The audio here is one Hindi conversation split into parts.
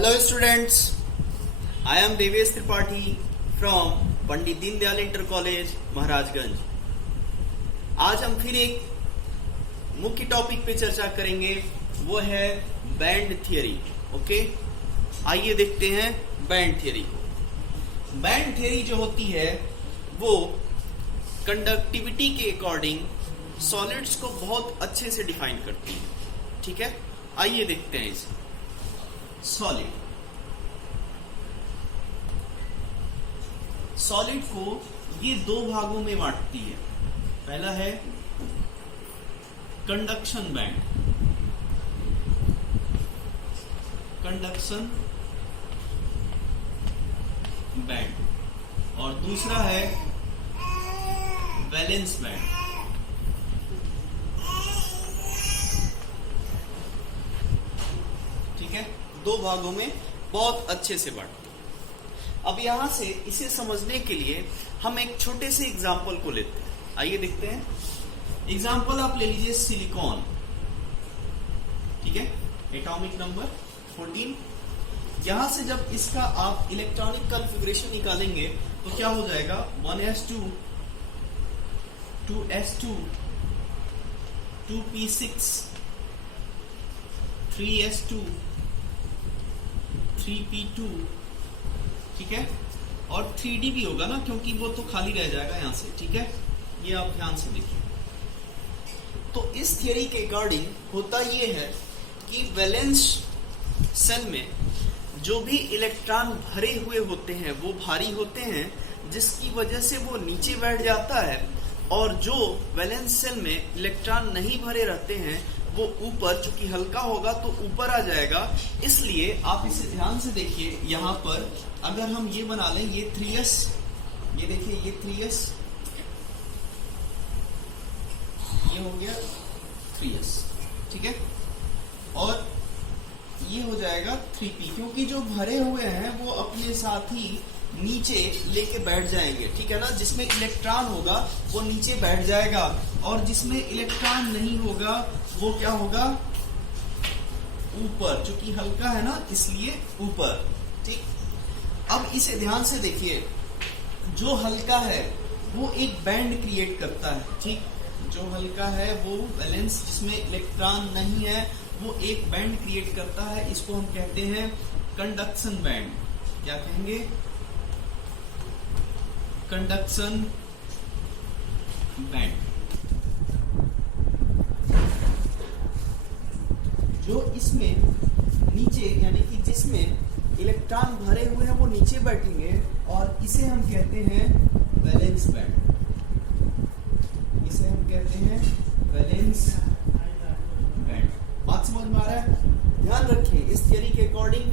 Hello students, I am Devesh Tripathi from Pandit Deendayal inter college Maharajganj. आज हम फिर एक मुख्य टॉपिक पे चर्चा करेंगे, वो है बैंड थियरी। ओके, आइए देखते हैं बैंड थियरी को। बैंड थियरी जो होती है वो कंडक्टिविटी के अकॉर्डिंग सॉलिड्स को बहुत अच्छे से डिफाइन करती है। ठीक है, आइए देखते हैं इसे। सॉलिड को ये दो भागों में बांटती है। पहला है कंडक्शन बैंड, और दूसरा है वैलेंस बैंड। ठीक है, दो भागों में बहुत अच्छे से बांटते। अब यहां से इसे समझने के लिए हम एक छोटे से एग्जाम्पल को लेते हैं। आइए देखते हैं। एग्जाम्पल आप ले लीजिए सिलिकॉन। ठीक है, एटॉमिक नंबर 14। यहां से जब इसका आप इलेक्ट्रॉनिक कॉन्फ़िगरेशन निकालेंगे तो क्या हो जाएगा, 1s2 2s2 2p6 3s2 3p2। ठीक है, और 3d भी होगा ना, क्योंकि वो तो खाली रह जाएगा यहां से। ठीक है, ये आप ध्यान से देखिए। तो इस थियरी के अकॉर्डिंग होता ये है कि वैलेंस सेल में जो भी इलेक्ट्रॉन भरे हुए होते हैं वो भारी होते हैं, जिसकी वजह से वो नीचे बैठ जाता है, और जो वैलेंस सेल में इलेक्ट्रॉन नहीं भरे रहते हैं वो ऊपर, चूंकि हल्का होगा तो ऊपर आ जाएगा। इसलिए आप इसे ध्यान से देखिए। यहां पर अगर हम ये बना लें, ये 3s, ये देखिए ये 3s, ये हो गया 3s। ठीक है, और ये हो जाएगा 3p, क्योंकि जो भरे हुए हैं वो अपने साथ ही नीचे लेके बैठ जाएंगे। ठीक है ना, जिसमें इलेक्ट्रॉन होगा वो नीचे बैठ जाएगा, और जिसमें इलेक्ट्रॉन नहीं होगा वो क्या होगा, ऊपर, क्योंकि हल्का है ना इसलिए ऊपर। ठीक, अब इसे ध्यान से देखिए। जो हल्का है वो एक बैंड क्रिएट करता है। ठीक, जो हल्का है वो वैलेंस, जिसमें इलेक्ट्रॉन नहीं है, वो एक बैंड क्रिएट करता है। इसको हम कहते हैं कंडक्शन बैंड। क्या कहेंगे, कंडक्शन बैंड। जो इसमें नीचे, यानी कि जिसमें इलेक्ट्रॉन भरे हुए हैं वो नीचे बैठेंगे, और इसे हम कहते हैं वैलेंस बैंड। इसे हम कहते हैं वैलेंस बैंड। बात समझ में आ रहा है? ध्यान रखिए, इस थियरी के अकॉर्डिंग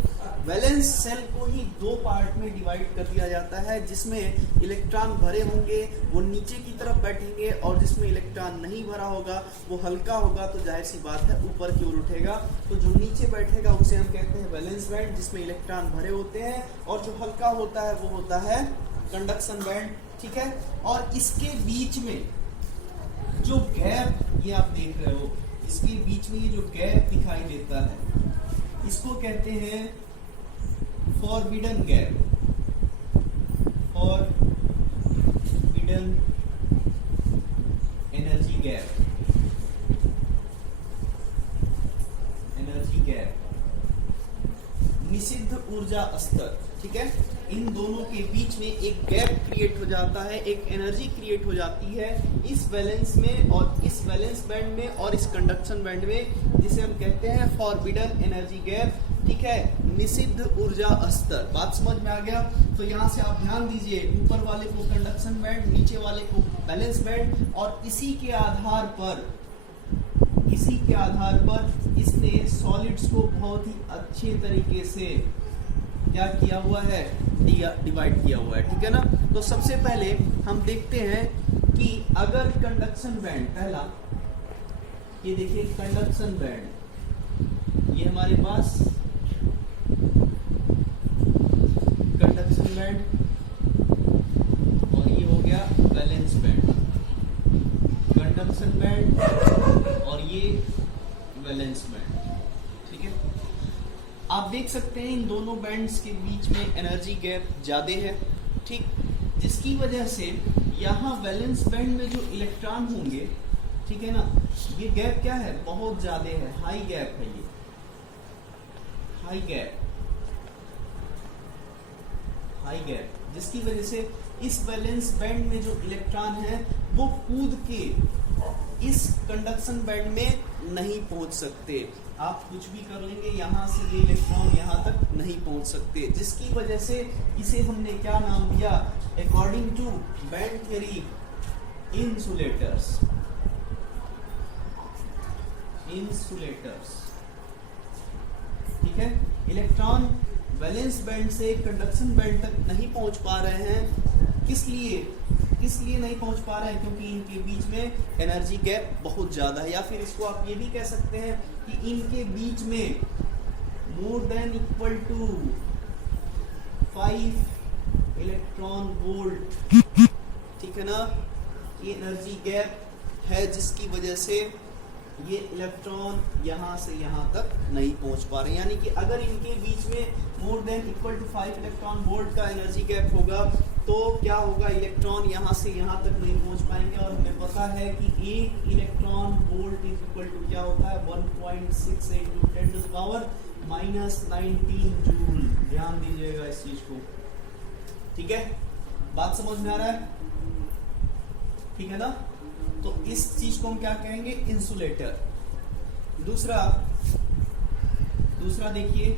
वैलेंस सेल को ही दो पार्ट में डिवाइड कर दिया जाता है। जिसमें इलेक्ट्रॉन भरे होंगे वो नीचे की तरफ बैठेंगे, और जिसमें इलेक्ट्रॉन नहीं भरा होगा वो हल्का होगा, तो जाहिर सी बात है ऊपर की ओर उठेगा। तो जो नीचे बैठेगा उसे हम कहते हैं वैलेंस बैंड, जिसमें इलेक्ट्रॉन भरे होते हैं, और जो हल्का होता है वो होता है कंडक्शन बैंड। ठीक है, और इसके बीच में जो गैप ये आप देख रहे हो, इसके बीच में ये जो गैप दिखाई देता है इसको कहते हैं forbidden gap. Forbidden energy gap. निषिद्ध ऊर्जा स्तर। ठीक है, इन दोनों के बीच में एक गैप क्रिएट हो जाता है, एक एनर्जी क्रिएट हो जाती है इस वैलेंस में, और इस वैलेंस बैंड में, और इस कंडक्शन बैंड में, जिसे हम कहते हैं फॉरबिडन एनर्जी गैप। ठीक है, निषिद्ध ऊर्जा स्तर। बात समझ में आ गया? तो यहाँ से आप ध्यान दीजिए, ऊपर वाले को कंडक्शन बैंड, नीचे वाले को वैलेंस बैंड, और इसी के आधार पर इसने सॉलिड्स को बहुत ही अच्छे तरीके से क्या किया हुआ है, डिवाइड किया हुआ है। ठीक है ना, तो सबसे पहले हम देखते हैं कि अगर कंडक्शन बैंड, पहला ये देखिए कंडक्शन बैंड, ये हमारे पास कंडक्शन बैंड, और ये हो गया वैलेंस बैंड। कंडक्शन बैंड और ये वैलेंस बैंड। ठीक है, आप देख सकते हैं इन दोनों बैंड्स के बीच में एनर्जी गैप ज्यादा है, ठीक, जिसकी वजह से यहाँ वैलेंस बैंड में जो इलेक्ट्रॉन होंगे, ठीक है ना, ये गैप क्या है, बहुत ज्यादा है, हाई गैप है, ये हाई गैप, जिसकी वजह से इस वैलेंस बैंड में जो इलेक्ट्रॉन है वो कूद के इस कंडक्शन बैंड में नहीं पहुंच सकते। आप कुछ भी कर लेंगे, यहां से ये इलेक्ट्रॉन यहां तक नहीं पहुंच सकते, जिसकी वजह से इसे हमने क्या नाम दिया, according to band theory, insulators. ठीक है, इलेक्ट्रॉन वैलेंस बैंड से कंडक्शन बैंड तक नहीं पहुंच पा रहे हैं, किस लिए नहीं पहुंच पा रहे हैं, क्योंकि इनके बीच में एनर्जी गैप बहुत ज्यादा है, या फिर इसको आप ये भी कह सकते हैं कि इनके बीच में more than equal to 5 electron volt, ठीक है ना, ये एनर्जी गैप है, जिसकी वजह से ये इलेक्ट्रॉन यहाँ से यहाँ तक नहीं पहुंच पा रहे। यानी कि अगर इनके बीच में more than equal to 5 electron volt का एनर्जी गैप होगा तो क्या होगा, इलेक्ट्रॉन यहाँ से यहाँ तक नहीं पहुंच पाएंगे, और हमें पता है कि एक electron volt is equal to क्या होता है, 1.68 × 10⁻⁻19 जूल। ध्यान दीजिएगा इस चीज को, ठीक है, बात समझ में आ रहा है, ठीक है ना। तो इस चीज को हम क्या कहेंगे, इंसुलेटर। दूसरा देखिए,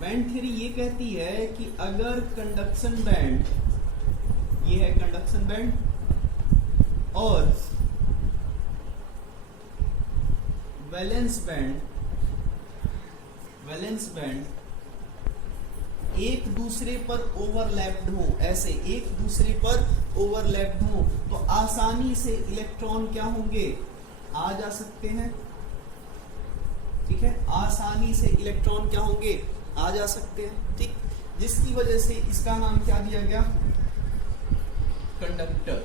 बैंड थ्योरी ये कहती है कि अगर कंडक्शन बैंड, ये है कंडक्शन बैंड, और वैलेंस बैंड एक दूसरे पर ओवरलैप्ड हो, ऐसे एक दूसरे पर ओवरलैप्ड हो, तो आसानी से इलेक्ट्रॉन क्या होंगे, आ जा सकते हैं, ठीक है, आसानी से इलेक्ट्रॉन क्या होंगे, आ जा सकते हैं, ठीक, जिसकी वजह से इसका नाम क्या दिया गया, कंडक्टर।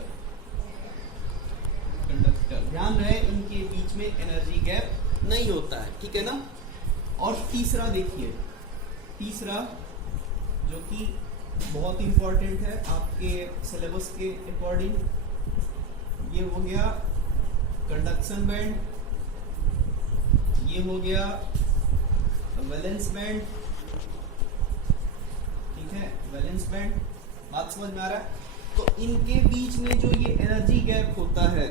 ध्यान रहे इनके बीच में एनर्जी गैप नहीं होता है, ठीक है ना। और तीसरा देखिए, तीसरा जो कि बहुत इंपॉर्टेंट है आपके सिलेबस के अकॉर्डिंग, ये हो गया कंडक्शन बैंड, ये हो गया वैलेंस बैंड, ठीक है, वैलेंस बैंड, बात समझ में आ रहा है। तो इनके बीच में जो ये एनर्जी गैप होता है,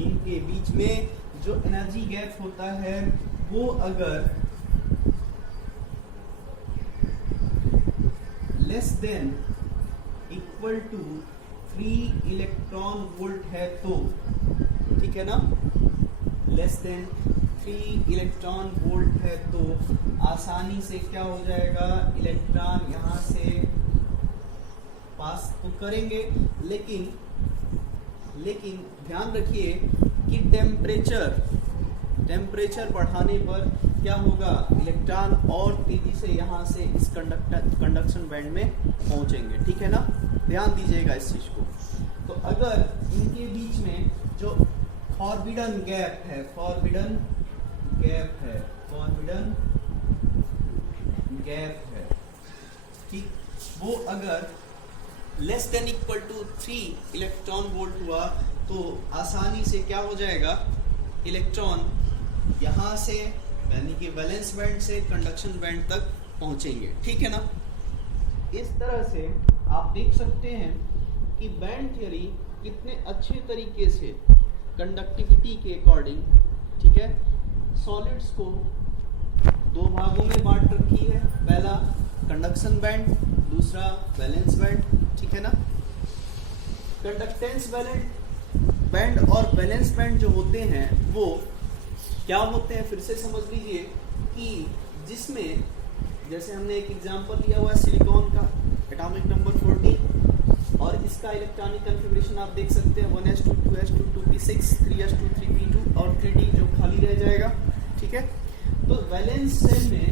इनके बीच में जो एनर्जी गैप होता है वो अगर less than equal to 3 electron volt है तो, ठीक है ना, लेस देन 3 इलेक्ट्रॉन वोल्ट है तो आसानी से क्या हो जाएगा, इलेक्ट्रॉन यहां से पास तो करेंगे, लेकिन ध्यान रखिए कि टेम्परेचर बढ़ाने पर क्या होगा, इलेक्ट्रॉन और तेजी से यहाँ से इस कंडक्शन बैंड में पहुंचेंगे, ठीक है ना, ध्यान दीजिएगा इस चीज को। तो अगर इनके बीच में जो फॉरबिडन गैप है, ठीक, वो अगर less than equal to 3 electron volt हुआ तो आसानी से क्या हो जाएगा, इलेक्ट्रॉन यहां से यानी कि वैलेंस बैंड से कंडक्शन बैंड तक पहुंचेंगे, ठीक है ना। इस तरह से आप देख सकते हैं कि बैंड थ्योरी कितने अच्छे तरीके से कंडक्टिविटी के अकॉर्डिंग, ठीक है, सॉलिड्स को 2 भागों में बांट रखी है, पहला कंडक्शन बैंड, दूसरा वैलेंस बैंड, ठीक है ना। कंडक्टेंस बैंड और वैलेंस बैंड जो होते हैं वो क्या होते हैं, फिर से समझ लीजिए कि जिसमें जैसे हमने एक एग्जांपल लिया हुआ है सिलिकॉन का, एटॉमिक नंबर 14, और इसका इलेक्ट्रॉनिक कॉन्फ़िगरेशन आप देख सकते हैं 1s2 2s2 2p6 3s2 3p2 और 3d जो खाली रह जाएगा, ठीक है। तो वैलेंस सेल में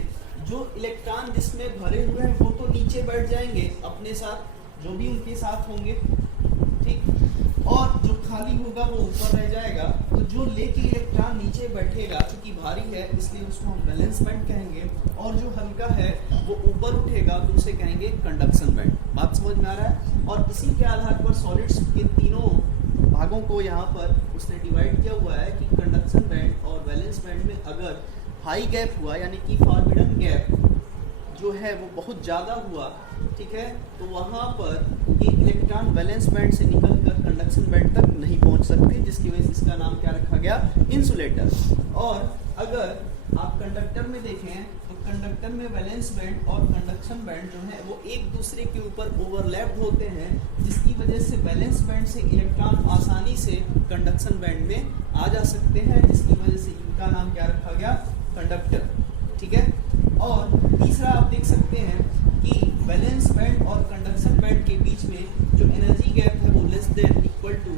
जो इलेक्ट्रॉन जिसमें भरे हुए हैं वो तो नीचे बैठ जाएंगे अपने साथ, जो भी उनके साथ होंगे, ठीक, और जो खाली होगा वो ऊपर रह जाएगा। तो जो लेके इलेक्ट्रॉन नीचे बैठेगा, क्योंकि भारी है इसलिए उसको हम वैलेंस बैंड कहेंगे, और जो हल्का है वो ऊपर उठेगा तो उसे कहेंगे कंडक्शन बैंड। बात समझ में आ रहा है? और इसी के आधार पर सॉलिड्स के तीनों भागों को यहाँ पर उसने डिवाइड किया हुआ है कि कंडक्शन बैंड और वैलेंस बैंड में अगर हाई गैप हुआ, यानी कि फॉरबिडन गैप जो है वो बहुत ज़्यादा हुआ, ठीक है, तो वहाँ पर ये इलेक्ट्रॉन वैलेंस बैंड से निकलकर कंडक्शन बैंड तक नहीं पहुँच सकते, जिसकी वजह से इसका नाम क्या रखा गया? इंसुलेटर। और अगर आप कंडक्टर में देखें तो कंडक्टर में वैलेंस बैंड और कंडक्शन बैंड जो है वो एक दूसरे के ऊपर ओवरलैप्ड होते हैं, जिसकी वजह से वैलेंस बैंड से इलेक्ट्रॉन आसानी से कंडक्शन बैंड में आ जा सकते हैं, जिसकी वजह से इनका नाम क्या रखा गया? कंडक्टर। ठीक है। और तीसरा आप देख सकते हैं कि वैलेंस बैंड और कंडक्शन बैंड के बीच में जो एनर्जी गैप है वो less than equal to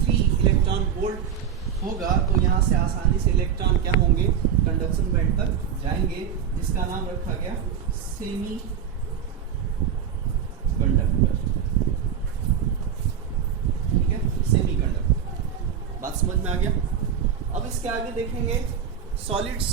3 electron volt होगा, तो यहाँ से आसानी से इलेक्ट्रॉन क्या होंगे? कंडक्शन बैंड तक जाएंगे, जिसका नाम रखा गया सेमी कंडक्टर। ठीक है, सेमी कंडक्टर। बात समझ में आ गया? अब इसके आगे देखेंगे सॉलिड्स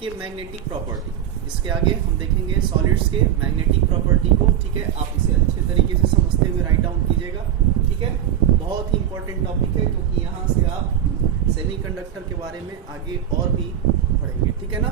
के मैग्नेटिक प्रॉपर्टी। इसके आगे हम देखेंगे सॉलिड्स के मैग्नेटिक प्रॉपर्टी को। ठीक है, आप इसे अच्छे तरीके से समझते हुए राइट डाउन कीजिएगा। ठीक है, बहुत ही इंपॉर्टेंट टॉपिक है, क्योंकि यहाँ से आप सेमीकंडक्टर के बारे में आगे और भी पढ़ेंगे। ठीक है ना?